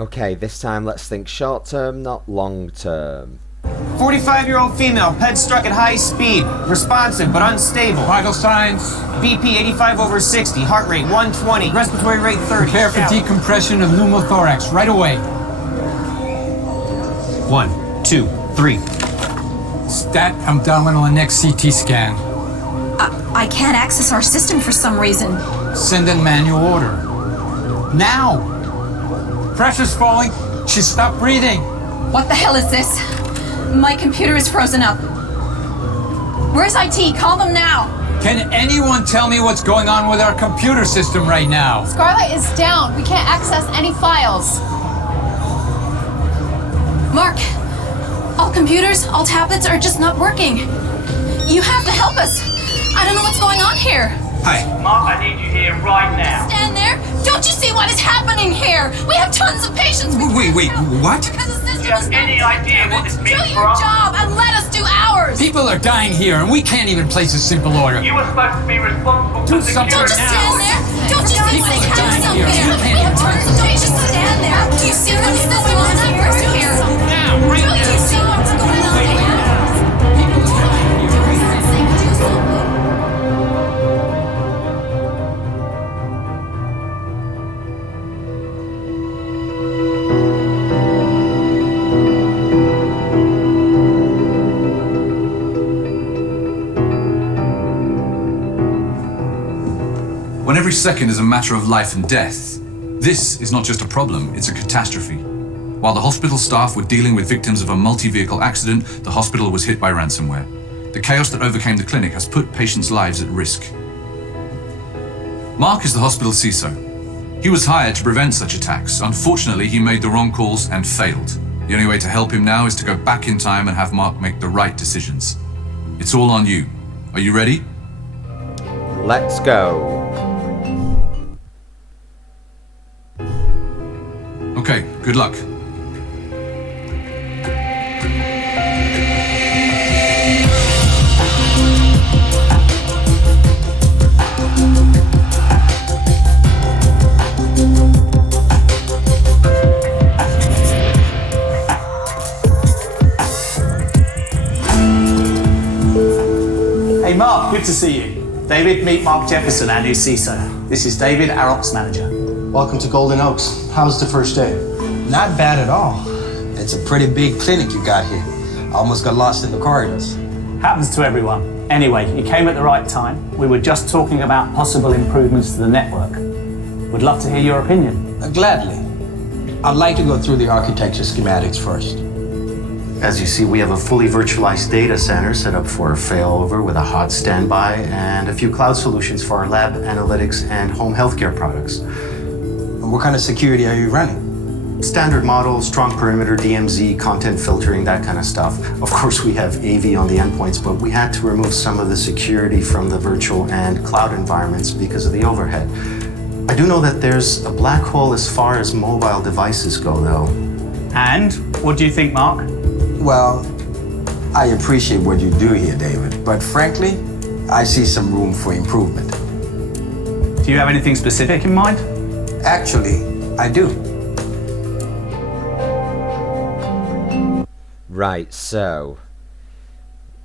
Okay, this time let's think short term, not long term. 45-year-old female, ped struck at high speed, responsive but unstable. Vital signs. BP 85/60, heart rate 120, respiratory rate 30. Prepare for decompression of pneumothorax right away. 1, 2, 3. Stat abdominal and neck CT scan. I can't access our system for some reason. Send in manual order. Now! Pressure's falling. She stopped breathing. What the hell is this? My computer is frozen up. Where's IT? Call them now. Can anyone tell me what's going on with our computer system right now? Scarlet is down. We can't access any files. Mark, all computers, all tablets are just not working. You have to help us. I don't know what's going on here. Hi. Mark, I need you here right now. Stand there. Don't you see what is happening here? We have tons of patients. Wait, what? Because the system Do you have is not any idea what this do means your for us? job and let us do ours. People are dying here and we can't even place a simple order. You were supposed to be responsible Do for something Don't security just now. stand there. Don't you see what is People are dying happening here. here? You can't We have even tons of patients. Stand there. Do you see what is this going on here? Now, right Do you see what's going on here? People are dying here. Do something. When every second is a matter of life and death, this is not just a problem, it's a catastrophe. While the hospital staff were dealing with victims of a multi-vehicle accident, the hospital was hit by ransomware. The chaos that overcame the clinic has put patients' lives at risk. Mark is the hospital CISO. He was hired to prevent such attacks. Unfortunately, he made the wrong calls and failed. The only way to help him now is to go back in time and have Mark make the right decisions. It's all on you. Are you ready? Let's go. Okay, good luck. Hey Mark, good to see you. David, meet Mark Jefferson, our new CISO. This is David, our ops manager. Welcome to Golden Oaks. How's the first day? Not bad at all. It's a pretty big clinic you got here. Almost got lost in the corridors. Happens to everyone. Anyway, you came at the right time. We were just talking about possible improvements to the network. Would love to hear your opinion. Gladly. I'd like to go through the architecture schematics first. As you see, we have a fully virtualized data center set up for failover with a hot standby and a few cloud solutions for our lab analytics and home healthcare products. And what kind of security are you running? Standard model, strong perimeter, DMZ, content filtering, that kind of stuff. Of course, we have AV on the endpoints, but we had to remove some of the security from the virtual and cloud environments because of the overhead. I do know that there's a black hole as far as mobile devices go, though. And what do you think, Mark? Well, I appreciate what you do here, David, but frankly, I see some room for improvement. Do you have anything specific in mind? Actually, I do. Right, so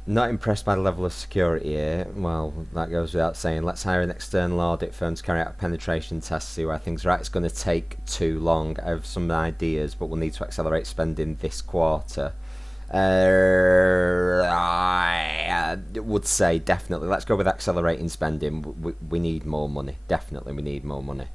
not impressed by the level of security here. Well, that goes without saying. Let's hire an external audit firm to carry out a penetration test, see where things are at. It's going to take too long. I have some ideas, but we'll need to accelerate spending this quarter. I would say definitely let's go with accelerating spending. We need more money. Definitely we need more money.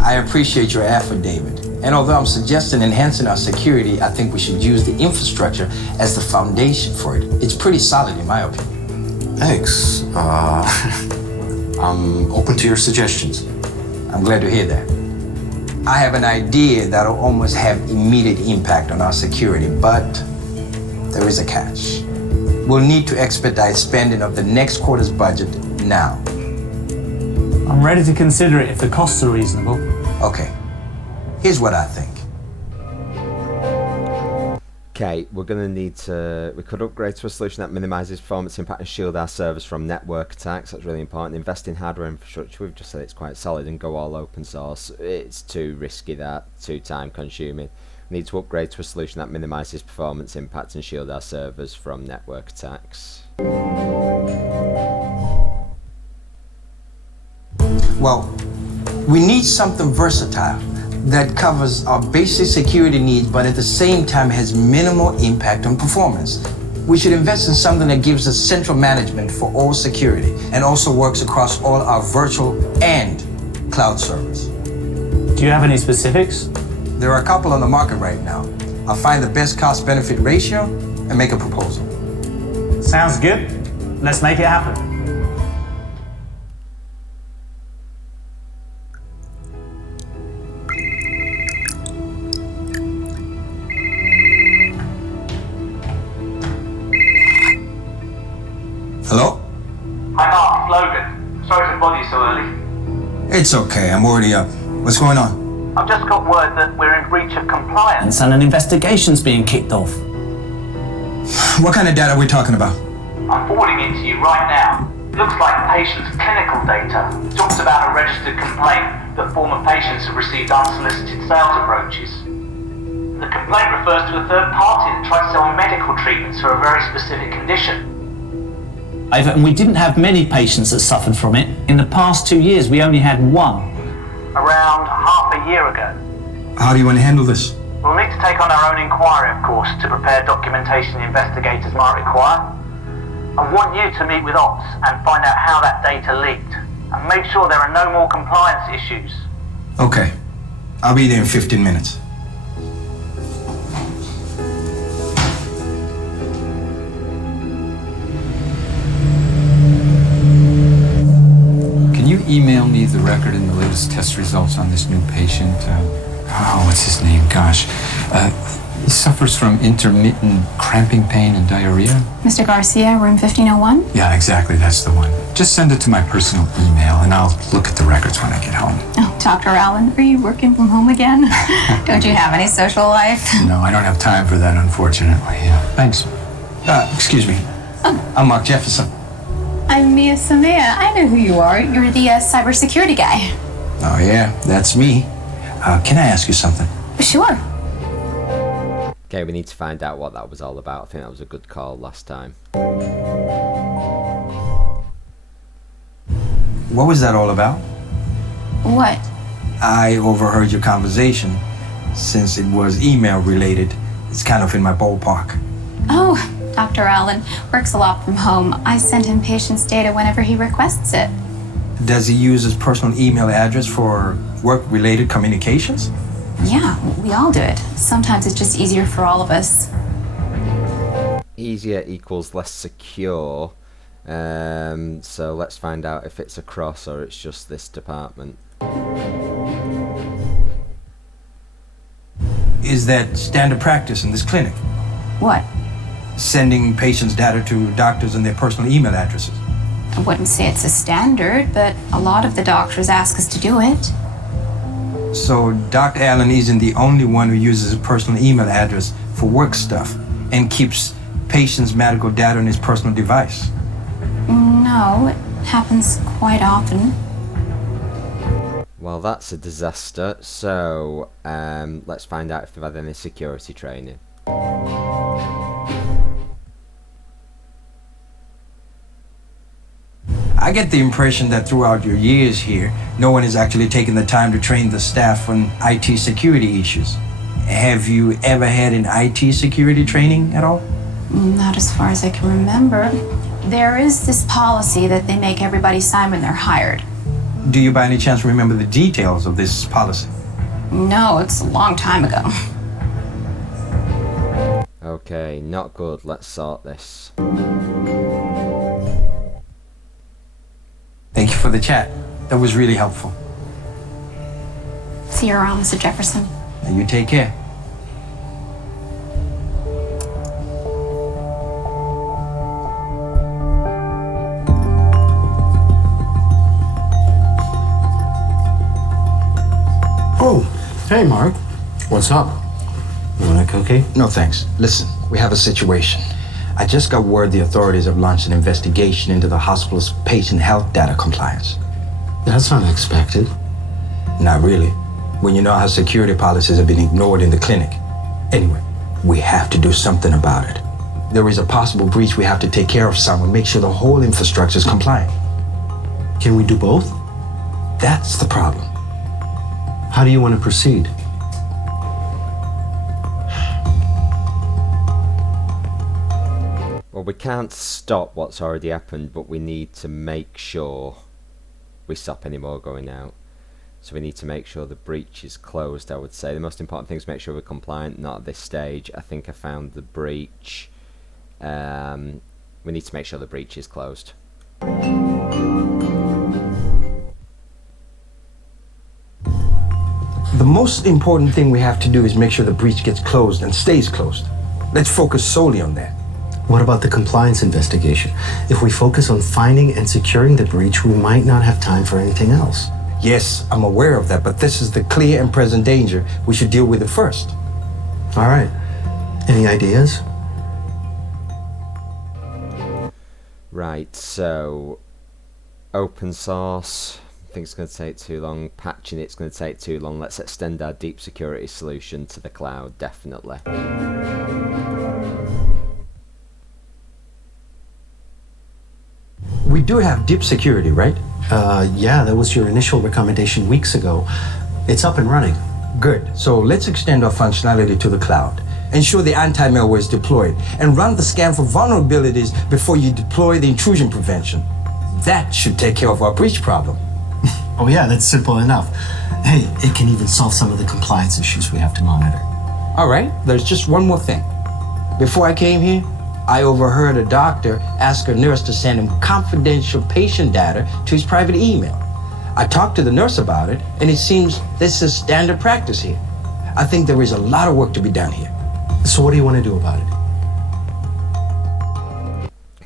I appreciate your effort, David. And although I'm suggesting enhancing our security, I think we should use the infrastructure as the foundation for it. It's pretty solid in my opinion. Thanks. I'm open to your suggestions. I'm glad to hear that. I have an idea that'll almost have immediate impact on our security, but there is a catch. We'll need to expedite spending of the next quarter's budget now. I'm ready to consider it if the costs are reasonable. Okay, here's what I think. Okay, we could upgrade to a solution that minimises performance impact and shield our servers from network attacks. That's really important. Invest in hardware infrastructure. We've just said it's quite solid, and go all open source. It's too risky, too time consuming. We need to upgrade to a solution that minimises performance impact and shield our servers from network attacks. Well, we need something versatile that covers our basic security needs, but at the same time has minimal impact on performance. We should invest in something that gives us central management for all security and also works across all our virtual and cloud servers. Do you have any specifics? There are a couple on the market right now. I'll find the best cost-benefit ratio and make a proposal. Sounds good. Let's make it happen. Hello? Hi Mark, it's Logan. Sorry to bother you so early. It's okay, I'm already up. What's going on? I've just got word that we're in breach of compliance. And an investigation's being kicked off. What kind of data are we talking about? I'm forwarding it to you right now. It looks like the patient's clinical data. It talks about a registered complaint that former patients have received unsolicited sales approaches. The complaint refers to a third party that tried to sell medical treatments for a very specific condition. And we didn't have many patients that suffered from it. In the past 2 years, we only had one. Around half a year ago. How do you want to handle this? We'll need to take on our own inquiry, of course, to prepare documentation the investigators might require. I want you to meet with Ops and find out how that data leaked, and make sure there are no more compliance issues. Okay. I'll be there in 15 minutes. Can you email me the record and the latest test results on this new patient? What's his name? Gosh. He suffers from intermittent cramping pain and diarrhea. Mr. Garcia, room 1501? Yeah, exactly. That's the one. Just send it to my personal email and I'll look at the records when I get home. Oh, Dr. Allen, are you working from home again? Don't you have any social life? No, I don't have time for that, unfortunately. Yeah. Thanks. Excuse me. I'm Mark Jefferson. I'm Mia Samea. I know who you are. You're the cybersecurity guy. Oh, yeah, that's me. Can I ask you something? Sure. Okay, we need to find out what that was all about. I think that was a good call last time. What was that all about? What? I overheard your conversation. Since it was email related, it's kind of in my ballpark. Oh, Dr. Allen works a lot from home. I send him patients' data whenever he requests it. Does he use his personal email address for work-related communications? Yeah, we all do it. Sometimes it's just easier for all of us. Easier equals less secure. So let's find out if it's across or it's just this department. Is that standard practice in this clinic? What? Sending patients' data to doctors and their personal email addresses. I wouldn't say it's a standard, but a lot of the doctors ask us to do it. So Dr. Allen isn't the only one who uses his personal email address for work stuff and keeps patients' medical data on his personal device? No, it happens quite often. Well, that's a disaster. So let's find out if they've had any security training. I get the impression that throughout your years here, no one has actually taken the time to train the staff on IT security issues. Have you ever had an IT security training at all? Not as far as I can remember. There is this policy that they make everybody sign when they're hired. Do you by any chance remember the details of this policy? No, it's a long time ago. Okay, not good. Let's sort this. Thank you for the chat. That was really helpful. See you around, Mr. Jefferson. And you take care. Oh, hey Mark. What's up? You wanna tonic, okay? No thanks. Listen, we have a situation. I just got word the authorities have launched an investigation into the hospital's patient health data compliance. That's unexpected. Not really, when you know how security policies have been ignored in the clinic. Anyway, we have to do something about it. There is a possible breach we have to take care of, someone, make sure the whole infrastructure is compliant. Can we do both? That's the problem. How do you want to proceed? Well, we can't stop what's already happened, but we need to make sure we stop any more going out. So we need to make sure the breach is closed, I would say. The most important thing is make sure we're compliant, not at this stage. I think I found the breach. We need to make sure the breach is closed. The most important thing we have to do is make sure the breach gets closed and stays closed. Let's focus solely on that. What about the compliance investigation? If we focus on finding and securing the breach, we might not have time for anything else. Yes, I'm aware of that, but this is the clear and present danger. We should deal with it first. All right. Any ideas? Right, so open source, I think it's going to take too long. Patching it's going to take too long. Let's extend our deep security solution to the cloud, definitely. We do have deep security, right? Yeah, that was your initial recommendation weeks ago. It's up and running. Good. So let's extend our functionality to the cloud. Ensure the anti-malware is deployed, and run the scan for vulnerabilities before you deploy the intrusion prevention. That should take care of our breach problem. Oh yeah, that's simple enough. Hey, it can even solve some of the compliance issues we have to monitor. All right, there's just one more thing. Before I came here, I overheard a doctor ask a nurse to send him confidential patient data to his private email. I talked to the nurse about it, and it seems this is standard practice here. I think there is a lot of work to be done here. So what do you want to do about it?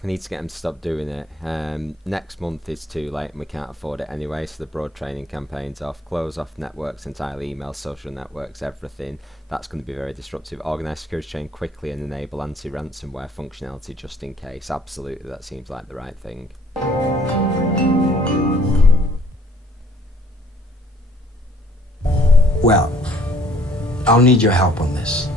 We need to get them to stop doing it. Next month is too late and we can't afford it anyway, so the broad training campaign's off. Close off networks entirely, email, social networks, everything. That's going to be very disruptive. Organise security training quickly and enable anti-ransomware functionality just in case. Absolutely, that seems like the right thing. Well, I'll need your help on this.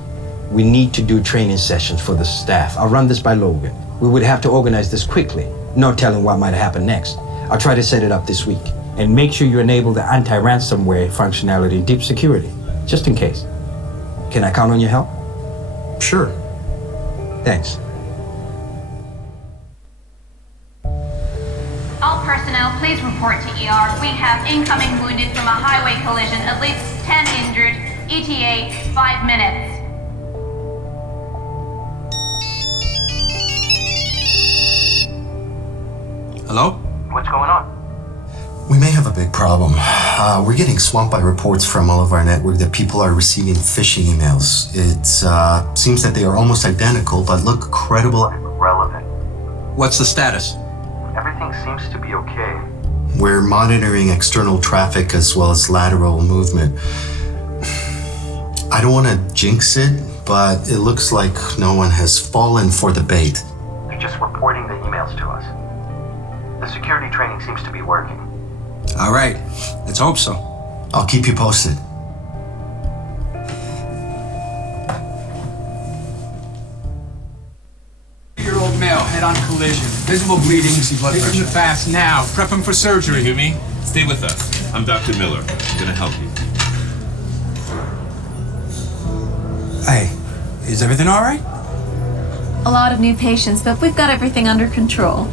We need to do training sessions for the staff. I'll run this by Logan. We would have to organize this quickly, no telling what might happen next. I'll try to set it up this week. And make sure you enable the anti-ransomware functionality in deep security, just in case. Can I count on your help? Sure. Thanks. All personnel, please report to ER. We have incoming wounded from a highway collision, at least 10 injured. ETA, 5 minutes. Hello? What's going on? We may have a big problem. We're getting swamped by reports from all of our network that people are receiving phishing emails. It seems that they are almost identical, but look credible and relevant. What's the status? Everything seems to be okay. We're monitoring external traffic as well as lateral movement. I don't want to jinx it, but it looks like no one has fallen for the bait. They're just reporting the emails to us. The security training seems to be working. All right, let's hope so. I'll keep you posted. Year-old male, head-on collision. Visible bleeding, see blood pressure. Take him fast now. Prep him for surgery. You hear me? Stay with us. I'm Dr. Miller. I'm gonna help you. Hey, is everything all right? A lot of new patients, but we've got everything under control.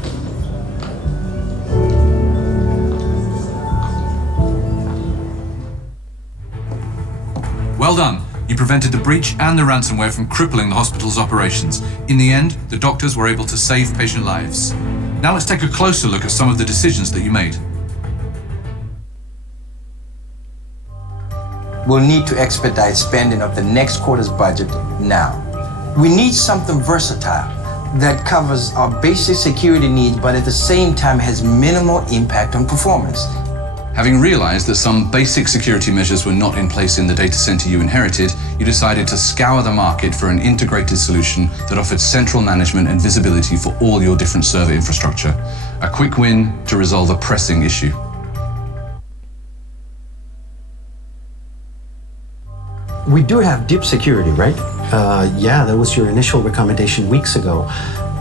Well done. You prevented the breach and the ransomware from crippling the hospital's operations. In the end, the doctors were able to save patient lives. Now let's take a closer look at some of the decisions that you made. We'll need to expedite spending of the next quarter's budget now. We need something versatile that covers our basic security needs, but at the same time has minimal impact on performance. Having realized that some basic security measures were not in place in the data center you inherited, you decided to scour the market for an integrated solution that offered central management and visibility for all your different server infrastructure. A quick win to resolve a pressing issue. We do have deep security, right? Yeah, that was your initial recommendation weeks ago.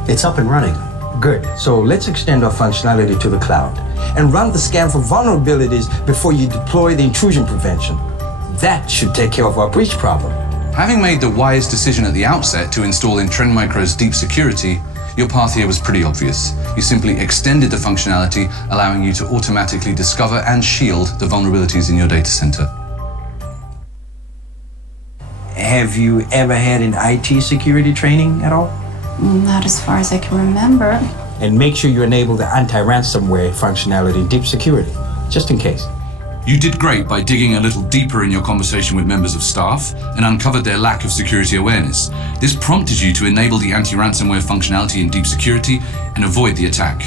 It's up and running. Good. So let's extend our functionality to the cloud and run the scan for vulnerabilities before you deploy the intrusion prevention. That should take care of our breach problem. Having made the wise decision at the outset to install in Trend Micro's deep security, your path here was pretty obvious. You simply extended the functionality, allowing you to automatically discover and shield the vulnerabilities in your data center. Have you ever had an IT security training at all? Not as far as I can remember. And make sure you enable the anti-ransomware functionality in deep security, just in case. You did great by digging a little deeper in your conversation with members of staff and uncovered their lack of security awareness. This prompted you to enable the anti-ransomware functionality in deep security and avoid the attack.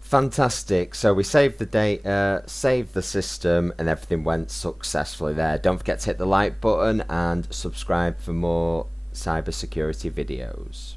Fantastic. So we saved the data, saved the system, and everything went successfully there. Don't forget to hit the like button and subscribe for more cybersecurity videos.